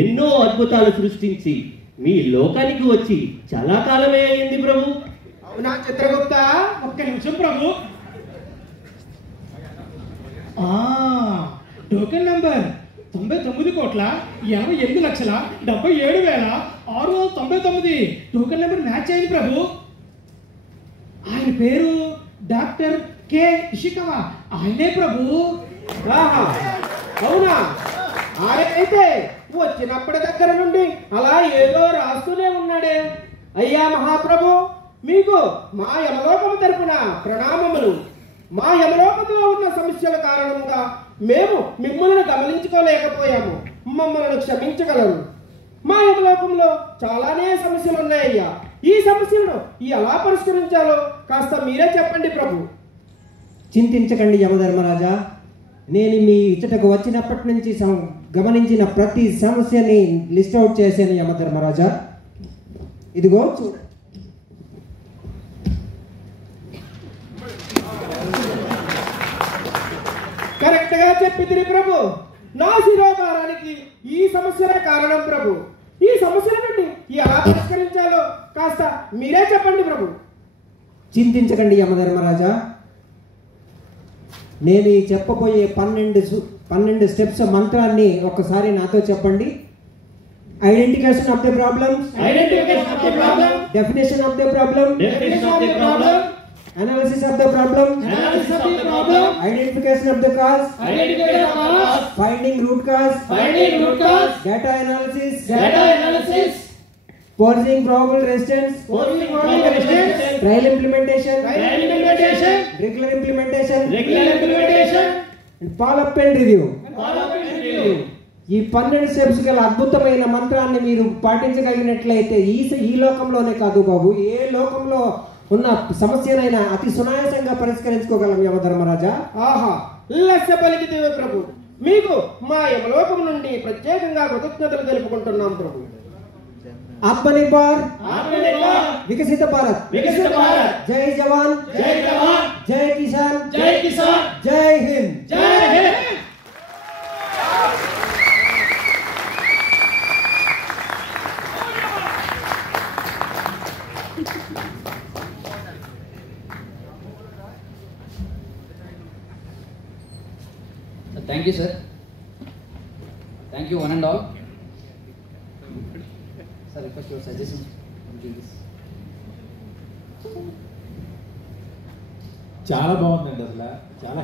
ఎన్నో అద్భుతాలు సృష్టించి మీ లోకానికి వచ్చి చాలా కాలమే అయింది ప్రభు. అవునా చిత్రగుప్త? ఒక్క నిమిషం ప్రభు. Token number 99,87,77,699 token number match అయింది ప్రభు. ఆయన పేరు డాక్టర్ కె ఇషికవా, ఆయనే ప్రభు. ఆహా, అవునా? ఆయనైతే వచ్చినప్పటి దగ్గర నుండి అలా ఏదో రాస్తూనే ఉన్నాడే. అయ్యా మహాప్రభు, మీకు మా యమలోకము తరపున ప్రణామములు. మా యమలోకములో ఉన్న సమస్యల కారణంగా మేము మిమ్మల్ని గమనించుకోలేకపోయాము. మమ్మల్ని క్షమించగలరు. మా యమలోకంలో చాలానే సమస్యలు ఉన్నాయ్యా. ఈ సమస్యలను ఎలా పరిష్కరించాలో కాస్త మీరే చెప్పండి ప్రభు. చింతించకండి యమధర్మరాజా. నేను మీ ఇచ్చటకు వచ్చినప్పటి నుంచి గమనించిన ప్రతి సమస్యని లిస్ట్ అవుట్ చేశాను యమధర్మరాజా. ఇదిగో చూడండి. కరెక్ట్ గా చెప్పితిరి ప్రభు. నా శిరోభారానికి ఈ సమస్యలే కారణం ప్రభు. ఈ సమస్యల నుండి ఎలా పరిష్కరించాలో కాస్త మీరే చెప్పండి ప్రభు. చింతించకండి యమధర్మరాజా. నేను ఈ చెప్పబోయే 12 స్టెప్స్ మంత్రాన్ని ఒక్కసారి నాతో చెప్పండి. Identification of the problem, definition of the problem, analysis of the problem, identification of the cause, finding root cause, data analysis, posing probable resistance, trial implementation, regular implementation, and follow up and review. ఈ 12 steps గల అద్భుతమైన మంత్రాన్ని మీరు పాటించగలిగినట్లయితే ఈ లోకంలోనే కాదు బాబు, ఏ లోకంలో ఉన్న సమస్యనైనా అతి సునాయాసంగా పరిష్కరించుకోగలం యమధర్మరాజా. ఆహా, లస్య పలికితేవే ప్రభు. మీకు మా యమలోకం నుండి ప్రత్యేకంగా కృతజ్ఞతలు తెలుపుకుంటున్నాం ప్రభు. ఆత్మనిర్భర్, వికసిత భారత్, జై జవాన్, జై కిసాన్, జై Hind. Thank you, sir. Thank you, one and all. Sir, request your suggestions on this. చాలా బాగుందండి, అసలు చాలా